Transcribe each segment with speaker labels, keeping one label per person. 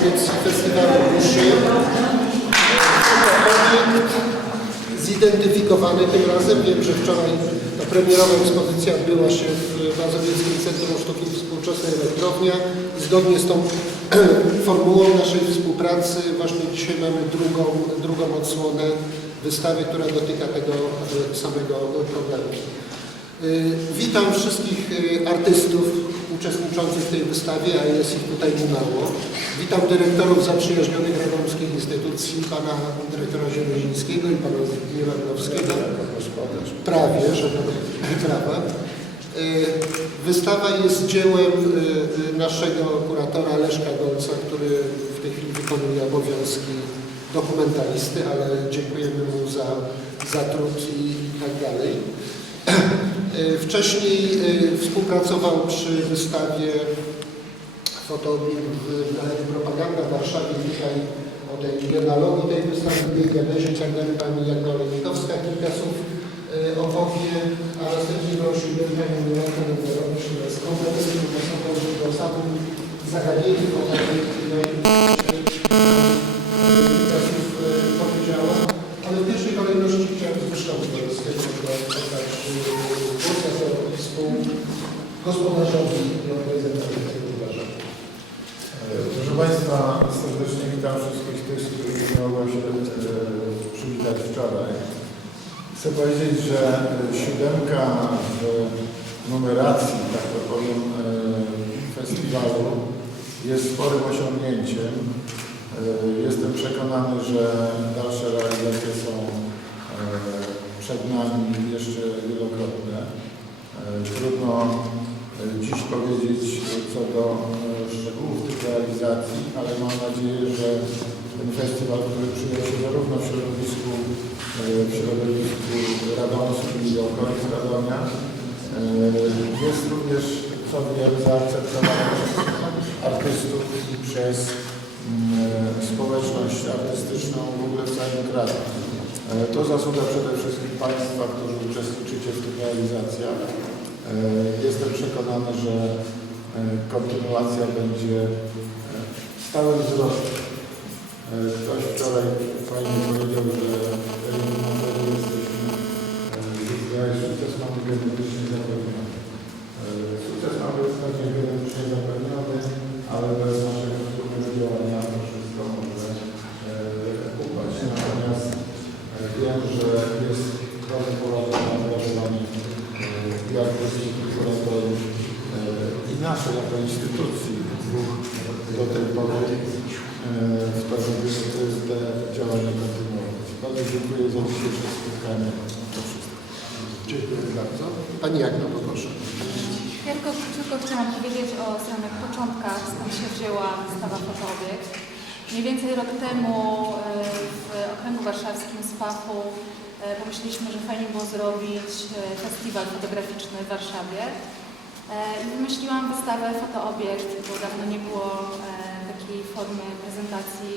Speaker 1: edycji Festiwalu. Obiekt zidentyfikowany tym razem. Wiem, że wczoraj ta premierowa ekspozycja odbyła się w Mazowieckim Centrum Sztuki Współczesnej Elektrownia. Zgodnie z tą formułą naszej współpracy właśnie dzisiaj mamy drugą, drugą odsłonę wystawy, która dotyka tego e, samego programu. Y, Witam wszystkich y, artystów uczestniczących w tej wystawie, a jest ich tutaj niemało. Witam dyrektorów zaprzyjaźnionych radomskich instytucji, pana dyrektora Zielezińskiego i pana Zbigniewa. Prawie, że do prawa. Y, Wystawa jest dziełem y, y, naszego kuratora Leszka Golca, który w tej chwili wykonuje obowiązki dokumentalisty, ale dziękujemy mu za, za trud i tak dalej. E, Wcześniej e, współpracował przy wystawie fotoobiekt w Galerii Propaganda w Warszawie. Tutaj o tej genealogii tej wystawy, tej genezie ciągnęli pani Jagna Olenikowska. Kilka słów e, opowie, a następnie prosimy panią która jest kompetentną osobą do samym zagadnieniu fotoobiektu. Kilka słów e, powiedziała, ale w pierwszej kolejności chciałem Zbyszkowi Borowskiego oddać e, głos jako współgospodarzowi i organizatorowi tego wydarzenia.
Speaker 2: Proszę Państwa, serdecznie witam wszystkich tych, z którymi nie mogłem się e, przywitać wczoraj. Chcę powiedzieć, że e, siódemka w numeracji, tak to powiem, e, festiwalu jest sporym osiągnięciem. E, Jestem przekonany, że dalsze realizacje są przed nami jeszcze wielokrotne. Trudno dziś powiedzieć co do szczegółów tych realizacji, ale mam nadzieję, że ten festiwal, który przyjął się zarówno w środowisku, w środowisku i okolic Radomia, e, jest również co wiem zaakceptowany przez artystów i przez mm, społeczność artystyczną w ogóle w całym kraju. E, To zasługa przede wszystkim Państwa, którzy uczestniczycie w tych realizacjach. E, Jestem przekonany, że kontynuacja będzie stałym wzrostem. Ktoś wczoraj fajnie powiedział, że eliminatory jesteśmy, e, że sukces mamy genetycznie zapewniony. E, Sukces mamy pewnie genetycznie zapewniony, ale bez naszego wspólnego działania to wszystko może e, upaść. Natomiast e, wiem, że jest trochę połowa na angażowanie e, i artystów, i kuratorów e, i naszej jako instytucji dwóch do tej pory e, w to, żeby te działania kontynuować. Bardzo dziękuję za dzisiejsze spotkanie. To wszystko.
Speaker 1: Dziękuję bardzo. Pani Jagna, poproszę.
Speaker 3: Ja tylko, tylko chciałam powiedzieć o samych początkach, skąd się wzięła wystawa Fotoobiekt. Mniej więcej rok temu e, w okręgu warszawskim z FAF-u e, pomyśleliśmy, że fajnie było zrobić e, festiwal fotograficzny w Warszawie. I wymyśliłam wystawę Fotoobiekt, bo dawno nie było takiej formy prezentacji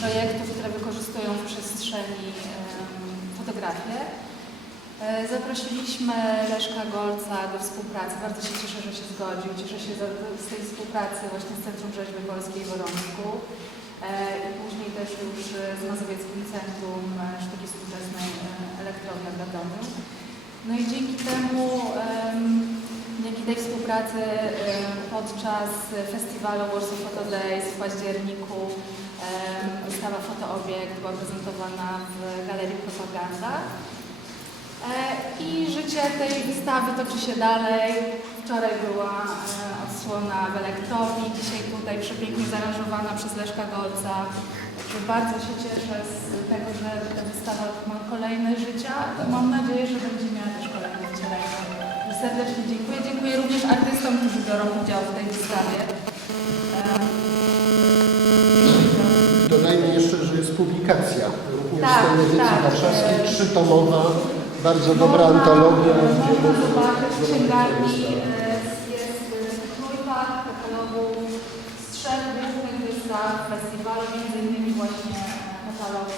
Speaker 3: projektów, które wykorzystują w przestrzeni fotografię. E, Zaprosiliśmy Leszka Golca do współpracy. Bardzo się cieszę, że się zgodził. Cieszę się z tej współpracy właśnie z Centrum Rzeźby Polskiej w Orążku e, i później też już z Mazowieckim Centrum e, Sztuki Współczesnej Elektrownia w Radomiu. No i dzięki temu, em, dzięki tej współpracy e, podczas festiwalu Warsaw Photo Days w październiku wystawa Fotoobiekt była prezentowana w Galerii Propaganda. E, I życie tej wystawy toczy się dalej. Wczoraj była e, odsłona w elektrowni, dzisiaj tutaj przepięknie zaaranżowana przez Leszka Golca. Także bardzo się cieszę z tego, że ta wystawa ma kolejne życia mam nadzieję, że będzie miała też kolejne wcielenie. Serdecznie dziękuję. Dziękuję również artystom, którzy biorą udział w tej wystawie. E,
Speaker 1: Dodajmy jeszcze, że jest publikacja również
Speaker 3: Tak,
Speaker 1: z
Speaker 3: tak.
Speaker 1: warszawskiej, trzytomowa, bardzo dobra antologia.
Speaker 3: Można zobaczyć w księgarni e, jest katalogu z trzech głównych wystaw festiwalu, między innymi właśnie katalog.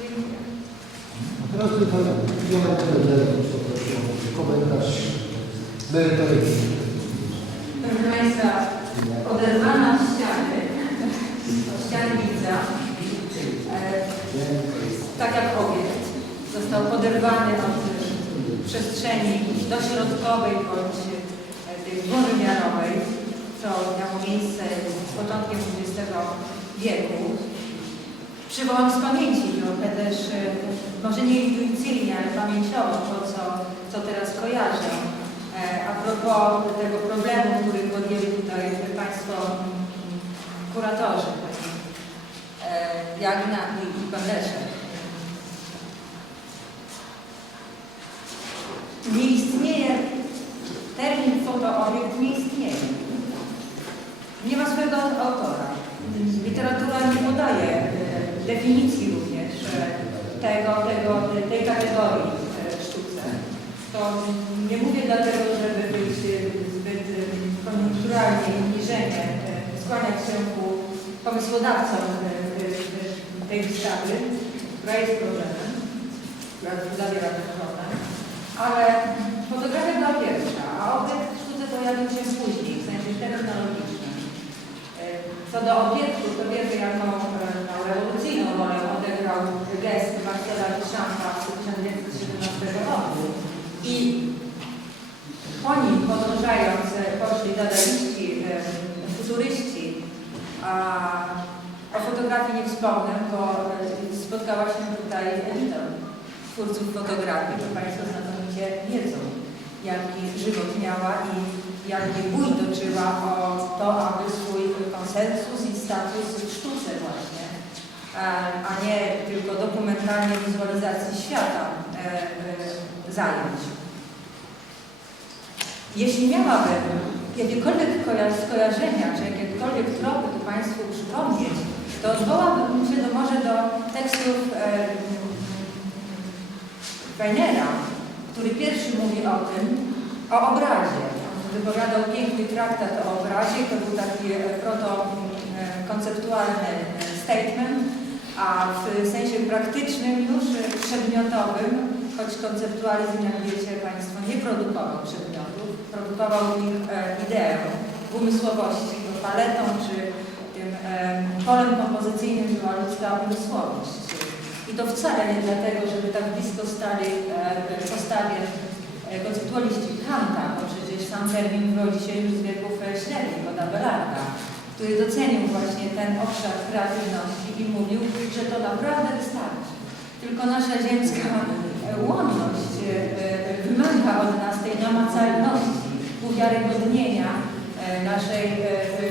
Speaker 3: Dziękuję.
Speaker 1: Teraz by pan Jolanta Lewicz poprosił o komentarz merytoryki.
Speaker 4: Proszę Państwa, oderwana od ściany, od ściany widza, e, tak jak obiekt, został oderwany od przestrzeni dośrodkowej bądź e, tej dwuwymiarowej, co miało miejsce z początkiem XX wieku. Przywołam z pamięci trochę też, e, może nie intuicyjnie, ale pamięciowo to, co, co teraz kojarzę. E, A propos tego problemu, który podjęli tutaj Państwo kuratorzy, e, Jagna i, Pan Leszek. Nie istnieje, termin fotoobiekt nie istnieje. Nie ma swojego autora. Literatura nie podaje e, definicji tego, tego, tej kategorii e, sztuce. To nie mówię dlatego, żeby być zbyt e, koniunkturalnie i uniżenie, e, skłaniać się ku pomysłodawcom tej wystawy, która jest problemem, która zawiera ten problem, ale fotografia była pierwsza, a obiekt w sztuce pojawił się później, w sensie technologicznym. Co do obiektu, to wiemy, jaką no, rewolucyjną rolę gest Marcela Duchampa z 1917 roku. I po nim podążając poszli dadaiści, futuryści, a o fotografii nie wspomnę, bo spotkała się tutaj elita twórców fotografii, to Państwo znakomicie wiedzą, jaki żywot miała i jaki bój toczyła o to, aby swój konsensus i status w sztuce właśnie, a nie tylko dokumentalnie wizualizacji świata e, e, zająć. Jeśli miałabym jakiekolwiek koja- skojarzenia, czy jakiekolwiek tropy tu Państwu przypomnieć, to odwołałabym się do, może do tekstów e, Weinera, który pierwszy mówi o tym, o obrazie. Wypowiadał piękny traktat o obrazie, to był taki proto-konceptualny statement, a w sensie praktycznym już przedmiotowym, choć konceptualizm, jak wiecie Państwo, nie produkował przedmiotów, produkował ich e, ideę, umysłowości, bo paletą czy tym e, polem kompozycyjnym była ludzka umysłowość. I to wcale nie dlatego, żeby tak blisko stali e, postawie konceptualiści Kanta, bo przecież sam termin wywodzi się już z wieków średnich, od Abelarda, który docenił właśnie ten obszar kreatywności mówił, że to naprawdę wystarczy. Tylko nasza ziemska e, łomność e, e, wymaga od nas tej namacalności, uwiarygodnienia naszej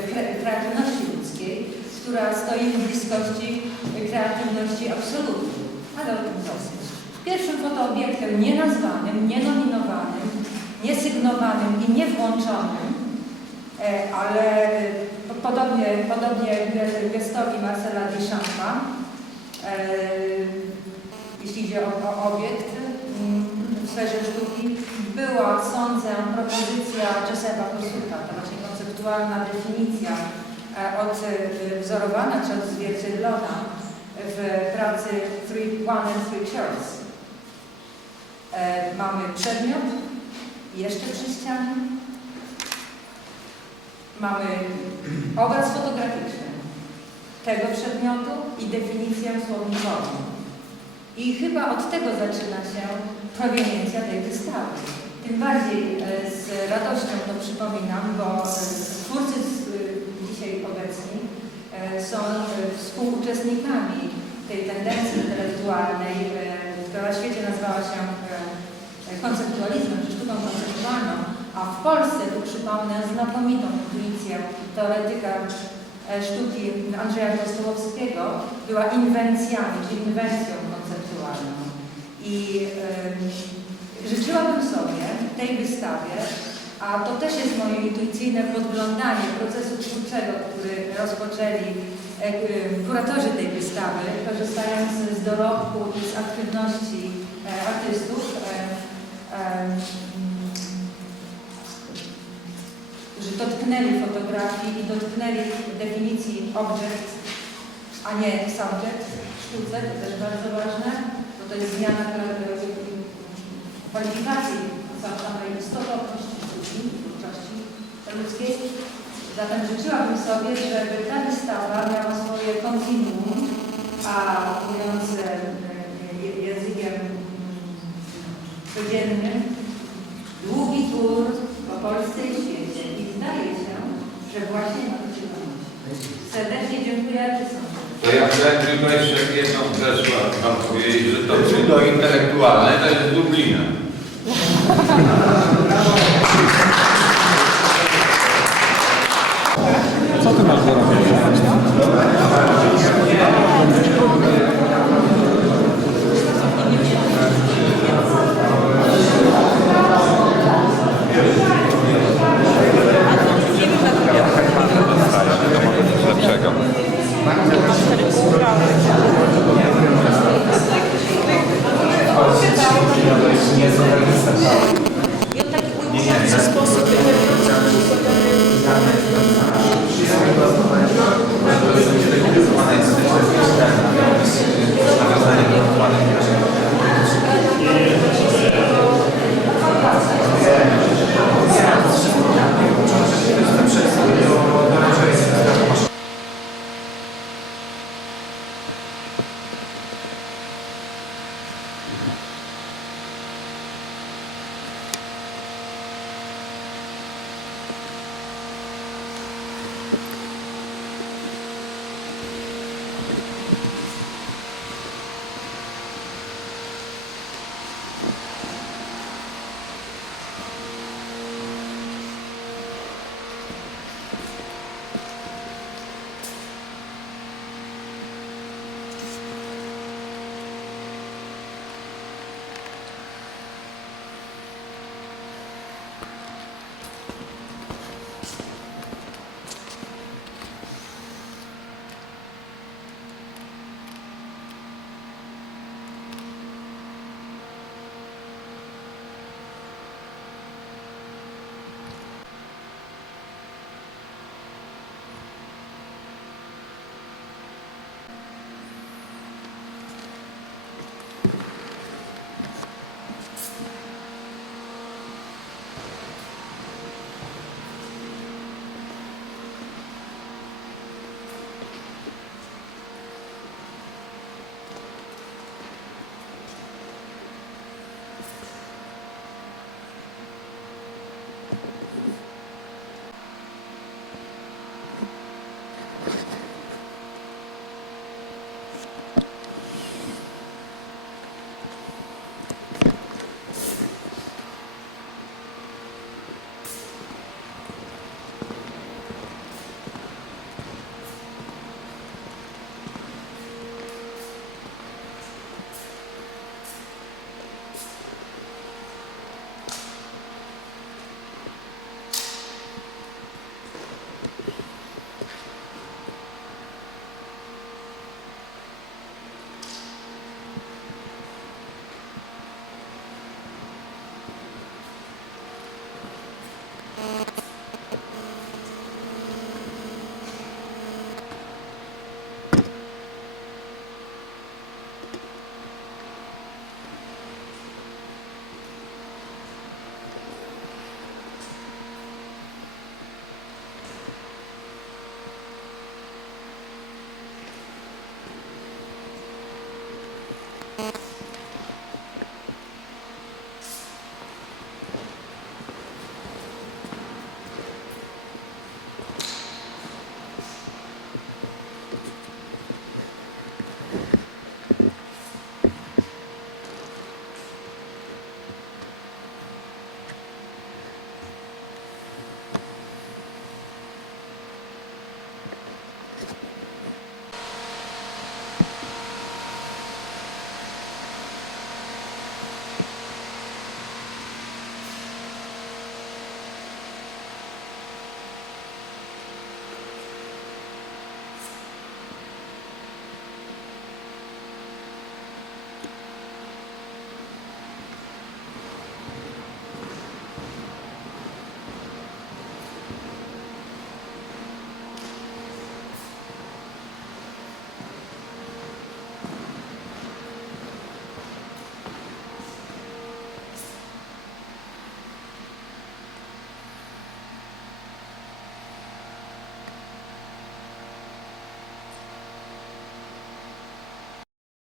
Speaker 4: kre- kreatywności ludzkiej, która stoi w bliskości kreatywności absolutnej. Ale o tym dosyć. Pierwszym fotoobiektem nienazwanym, nienominowanym, niesygnowanym i niewłączonym, ale podobnie, podobnie ge- gestowi Marcela Duchampa, e, jeśli idzie o, o obiekt mm, w sferze sztuki, była, sądzę, propozycja Josepha Kosuta, to właśnie konceptualna definicja e, odwzorowana czy odzwierciedlona w pracy Three One and Three Chairs. E, Mamy przedmiot, jeszcze przy ścianie. Mamy obraz fotograficzny tego przedmiotu i definicję słownikową. I chyba od tego zaczyna się proweniencja tej wystawy. Tym bardziej e, z radością to przypominam, bo e, twórcy e, dzisiaj obecni są współuczestnikami tej tendencji intelektualnej, która na świecie nazywała się konceptualizmem, czy sztuką konceptualną, a w Polsce, tu przypomnę, znakomitą intuicję teoretyka e, sztuki Andrzeja Kostołowskiego była inwencjami, czy inwencją konceptualną. I e, życzyłabym sobie tej wystawie, a to też jest moje intuicyjne podglądanie procesu twórczego, który rozpoczęli e, e, kuratorzy tej wystawy, korzystając z dorobku i z aktywności artystów, e, e, że dotknęli fotografii i dotknęli definicji object, a nie subject w sztuce, to też bardzo ważne, bo to jest zmiana e, kwalifikacji samej istotności sztuki, twórczości ludzkiej. Zatem życzyłabym sobie, żeby ta wystawa miała swoje kontinuum, a mówiąc e, je- językiem mm, codziennym, długi tur po Polsce i świecie. Że właśnie na to się. Serdecznie dziękuję artystom.
Speaker 5: To ja chciałem tylko jeszcze jedną rzecz Wam powiedzieć, że to cudo intelektualne to jest Dublina.